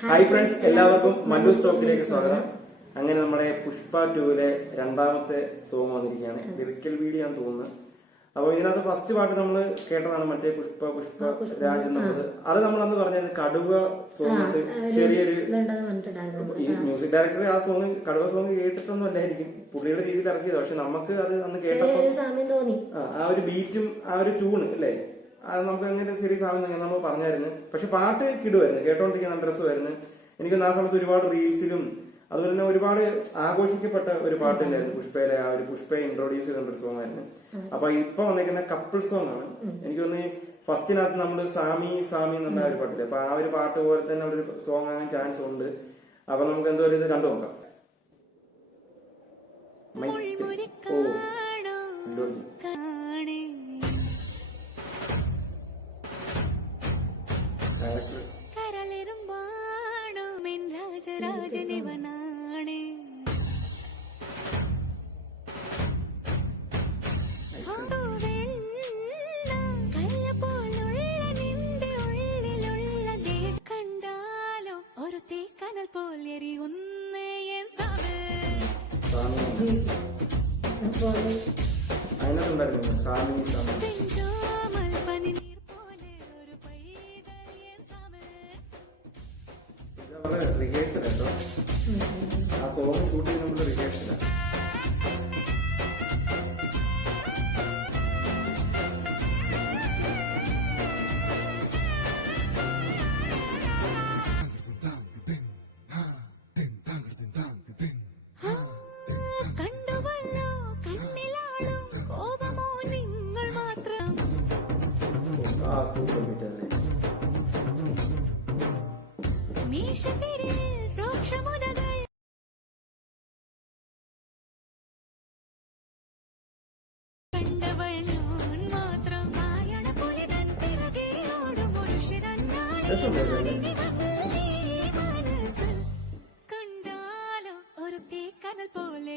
Hi friends, എല്ലാവർക്കും മല്ലു സ്റ്റോക്കിലേക്ക് സ്വാഗതം. അങ്ങനെ നമ്മുടെ പുഷ്പ 2-ലെ രണ്ടാമത്തെ സോങ് വന്നിരിക്കുകയാണ്. ലിറിക്കൽ വീഡിയോ ആണെന്ന് തോന്നുന്നത്. അപ്പൊ ഇതിനകത്ത് ഫസ്റ്റ് പാട്ട് നമ്മൾ കേട്ടതാണ്, മറ്റേ പുഷ്പ രാജ് എന്നുള്ളത്. അത് നമ്മൾ അന്ന് പറഞ്ഞത് കടുവ സോങ് ഉണ്ട്. ചെറിയൊരു ഈ മ്യൂസിക് ഡയറക്ടർ ആ സോങ് കടുവ സോങ് കേട്ടിട്ടൊന്നും അല്ലായിരിക്കും, പുള്ളിയുടെ രീതിയിൽ ഇറക്കിയത്. പക്ഷെ നമുക്ക് അത് അന്ന് കേട്ടപ്പോൾ ആ ഒരു ബീറ്റും ആ ഒരു ട്യൂൺ അല്ലേ, അത് നമുക്ക് അങ്ങനെ സീരിയസ് ആവുന്ന നമ്മൾ പറഞ്ഞായിരുന്നു. പക്ഷെ പാട്ട് കിടുവായിരുന്നു, കേട്ടോണ്ടിരിക്കാൻ നല്ല രസമായിരുന്നു. എനിക്കൊന്ന് ആ സമയത്ത് ഒരുപാട് റീൽസിലും അതുപോലെ തന്നെ ഒരുപാട് ആഘോഷിക്കപ്പെട്ട ഒരു പാട്ട് തന്നെയായിരുന്നു പുഷ്പയിലെ. ആ ഒരു പുഷ്പയെ ഇൻട്രോഡ്യൂസ് ചെയ്ത ഒരു സോങ് ആയിരുന്നു. അപ്പൊ ഇപ്പൊ വന്നേക്കുന്ന കപ്പിൾ സോങ് ആണ്. എനിക്കൊന്ന് ഫസ്റ്റിനകത്ത് നമ്മള് സാമി സാമി എന്നുള്ള ഒരു പാട്ടില്ലേ, അപ്പൊ ആ ഒരു പാട്ട് പോലെ തന്നെ ഒരു സോങ് ആകാൻ ചാൻസ് ഉണ്ട്. അപ്പൊ നമുക്ക് എന്തോ ഇത് കണ്ടു നോക്കാം. രാജരാജനിവനാണേ കല്ലപോലുള്ള നിന്റെ ഉള്ളിലുള്ള ദേവ് കണ്ടാലോ ഒരു തീക്കനൽ പോലെ എരിയുന്നേ എൻ സാമി റിഹേഴ്സൽ കേട്ടോ, ആ സോങ് ഷൂട്ട് ചെയ്യുമ്പോൾ റിഹേഴ്സല. ആ സൂപ്പർ ഹിറ്റല്ലേ. കണ്ടാലോ ഒരു തീക്കനൽ പോലെ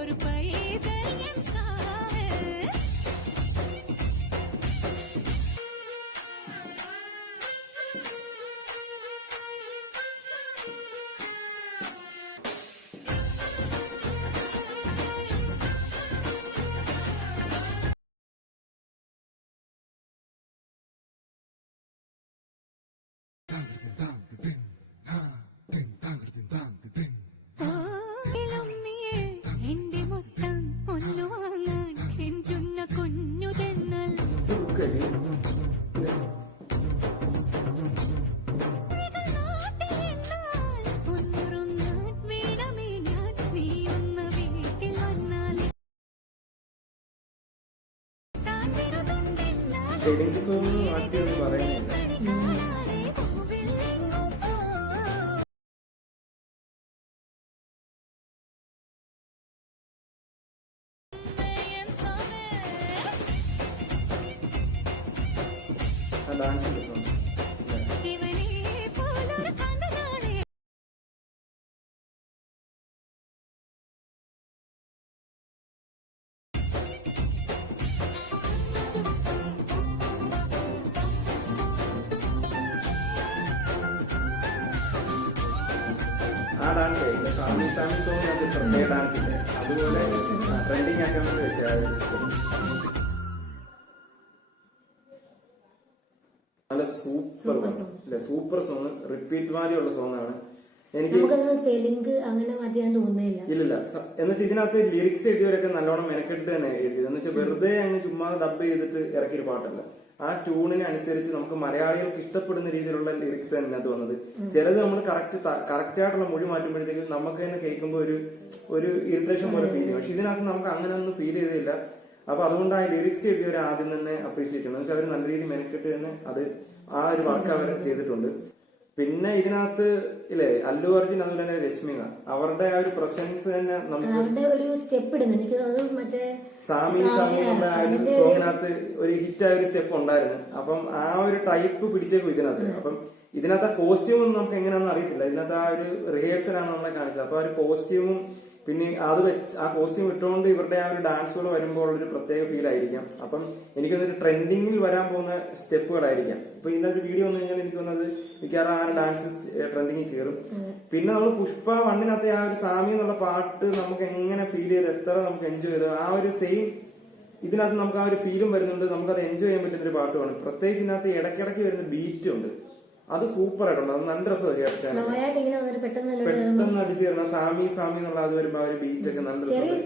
ഒരു പൈതൽ സാമി. തെലുങ്ക് സോങ് മാറ്റിയൊന്നും പറയുന്നില്ല. ഡാൻസ് സോങ് ആ ഡാൻസ് സാമി സാമി സോങ് അത് പ്രത്യേക ഡാൻസ് ഇല്ലേ, അതുപോലെ ട്രെൻഡിങ് ആക്കാൻ വേണ്ടി വെച്ചാൽ നല്ല സൂപ്പർ സോങ്, റിപ്പീറ്റ് വാല്യുള്ള സോങ് ആണ്. എനിക്ക് തെലുങ്ക് അങ്ങനെ മാറ്റിയാൻ തോന്നുന്നില്ല. ഇല്ലില്ല, എന്ന് വെച്ചാൽ ഇതിനകത്ത് ലിറിക്സ് എഴുതിയവരൊക്കെ നല്ലോണം മെനക്കെട്ട് തന്നെ എഴുതിയത്. എന്ന് വെച്ചാൽ വെറുതെ അങ്ങ് ചുമ്മാ ഡബ് ചെയ്തിട്ട് ഇറക്കിയൊരു പാട്ടല്ല. ആ ട്യൂണിന് അനുസരിച്ച് നമുക്ക് മലയാളികൾക്ക് ഇഷ്ടപ്പെടുന്ന രീതിയിലുള്ള ലിറിക്സ് തന്നെ അത് വന്നത്. ചിലത് നമ്മൾ കറക്റ്റ് ആയിട്ടുള്ള മൊഴി മാറ്റുമ്പോഴത്തേക്ക് നമുക്ക് തന്നെ കേൾക്കുമ്പോൾ ഒരു ഇറിറ്റേഷൻ പോലെ ഫീൽ ചെയ്യും. പക്ഷെ ഇതിനകത്ത് നമുക്ക് അങ്ങനെ ഒന്നും ഫീൽ ചെയ്തില്ല. അപ്പൊ അതുകൊണ്ട് ആ ലിറിക്സ് എഴുതിയവർ ആദ്യം തന്നെ അപ്രീഷിയേറ്റ് ചെയ്യണം. എന്ന് വെച്ചാൽ അവർ നല്ല രീതിയിൽ മെനക്കെട്ട് തന്നെ അത് ആ ഒരു വാക്ക് അവർ ചെയ്തിട്ടുണ്ട്. പിന്നെ ഇതിനകത്ത് ഇല്ലേ അല്ലു അർജുൻ അതുപോലെ തന്നെ രശ്മിക, അവരുടെ ആ ഒരു പ്രസൻസ് തന്നെ നമുക്ക് ഒരു സ്റ്റെപ്പ് ഇടുന്നുണ്ട്. മറ്റേ സാമി സാമി എന്നുള്ള ആ ഒരു സോങ്ങിനകത്ത് ഒരു ഹിറ്റ് ആയ ഒരു സ്റ്റെപ്പ് ഉണ്ടായിരുന്നു. അപ്പം ആ ഒരു ടൈപ്പ് പിടിച്ചേക്കും ഇതിനകത്ത്. അപ്പം ഇതിനകത്ത് ആ കോസ്റ്റ്യൂം ഒന്നും നമുക്ക് എങ്ങനെയാണെന്ന് അറിയത്തില്ല. ഇതിനകത്ത് ആ ഒരു റിഹേഴ്സലാണ് നമ്മളെ കാണിച്ചത്. അപ്പൊ ആ ഒരു കോസ്റ്റ്യൂമും പിന്നെ അത് വെച്ച് ആ കോസ്റ്റ്യൂം ഇട്ടുകൊണ്ട് ഇവരുടെ ആ ഒരു ഡാൻസ് കൂടെ വരുമ്പോൾ ഉള്ളൊരു പ്രത്യേക ഫീൽ ആയിരിക്കാം. അപ്പം എനിക്കൊന്നൊരു ട്രെൻഡിങ്ങിൽ വരാൻ പോകുന്ന സ്റ്റെപ്പുകളായിരിക്കാം. ഇപ്പൊ ഇന്നത്തെ വീഡിയോ വന്നു കഴിഞ്ഞാൽ എനിക്ക് തോന്നുന്നത് മിക്കവാറും ആ ഡാൻസ് ട്രെൻഡിങ്ങിൽ കയറും. പിന്നെ നമ്മൾ പുഷ്പ 1-നകത്തെ ആ ഒരു സാമി എന്നുള്ള പാട്ട് നമുക്ക് എങ്ങനെ ഫീൽ ചെയ്ത് എത്ര നമുക്ക് എൻജോയ് ചെയ്ത് ആ ഒരു സെയിം ഇതിനകത്ത് നമുക്ക് ആ ഒരു ഫീലും വരുന്നുണ്ട്. നമുക്കത് എൻജോയ് ചെയ്യാൻ പറ്റുന്ന ഒരു പാട്ടുമാണ്. പ്രത്യേകിച്ച് ഇതിനകത്ത് ഇടയ്ക്കിടയ്ക്ക് വരുന്ന ബീറ്റും ഉണ്ട്. അത് സൂപ്പർ ആയിട്ടുണ്ട്. അത് നല്ല രസമാണ് കേൾക്കാൻ. പെട്ടെന്ന് അടിച്ചു തരുന്ന സാമി സാമി എന്നുള്ള അത് വരുമ്പോ ആ ഒരു ബീറ്റ് ഒക്കെ നല്ല രസം. എനിക്കൊന്ന്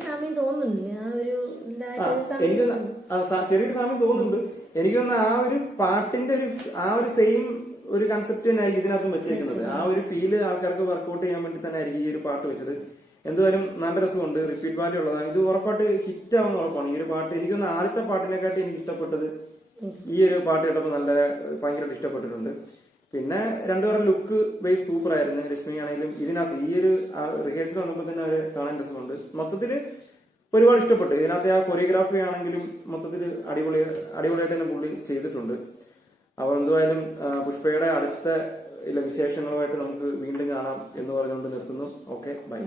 ചെറിയൊരു സാമ്യം തോന്നുന്നുണ്ട്. എനിക്കൊന്ന് ആ ഒരു പാട്ടിന്റെ ഒരു ആ ഒരു സെയിം ഒരു കൺസെപ്റ്റ് തന്നെ ആയിരിക്കും ഇതിനകത്തും വെച്ചേക്കുന്നത്. ആ ഒരു ഫീല് ആൾക്കാർക്ക് വർക്ക്ഔട്ട് ചെയ്യാൻ വേണ്ടി തന്നെ ആയിരിക്കും ഈ ഒരു പാട്ട് വെച്ചത്. എന്തായാലും നല്ല രസമുണ്ട്. റിപ്പീറ്റ് വാല്യൂ ഉള്ളതാണ്. ഇത് ഉറപ്പായിട്ട് ഹിറ്റ് ആവുന്ന ഉറപ്പാണ് ഈ ഒരു പാട്ട്. എനിക്കൊന്ന് ആദ്യത്തെ പാട്ടിനെക്കാട്ടി എനിക്ക് ഇഷ്ടപ്പെട്ടത് ഈ ഒരു പാട്ട് കേട്ടപ്പോൾ നല്ല ഭയങ്കരമായിട്ട് ഇഷ്ടപ്പെട്ടിട്ടുണ്ട്. പിന്നെ രണ്ടുപേരുടെ ലുക്ക് ബേസ് സൂപ്പർ ആയിരുന്നു. ലക്ഷ്മി ആണെങ്കിലും ഇതിനകത്ത് ഈ ഒരു റിഹേഴ്സൽ വന്നപ്പോൾ തന്നെ അവര് കാണാൻ രസമുണ്ട്. മൊത്തത്തില് ഒരുപാട് ഇഷ്ടപ്പെട്ടു. ഇതിനകത്ത് ആ കൊറിയോഗ്രാഫി ആണെങ്കിലും മൊത്തത്തില് അടിപൊളിയായിട്ട് തന്നെ പുള്ളി ചെയ്തിട്ടുണ്ട്. അപ്പോൾ എന്തായാലും പുഷ്പയുടെ അടുത്ത വിശേഷങ്ങളുമായിട്ട് നമുക്ക് വീണ്ടും കാണാം എന്ന് പറഞ്ഞുകൊണ്ട് നിർത്തുന്നു. Okay, by.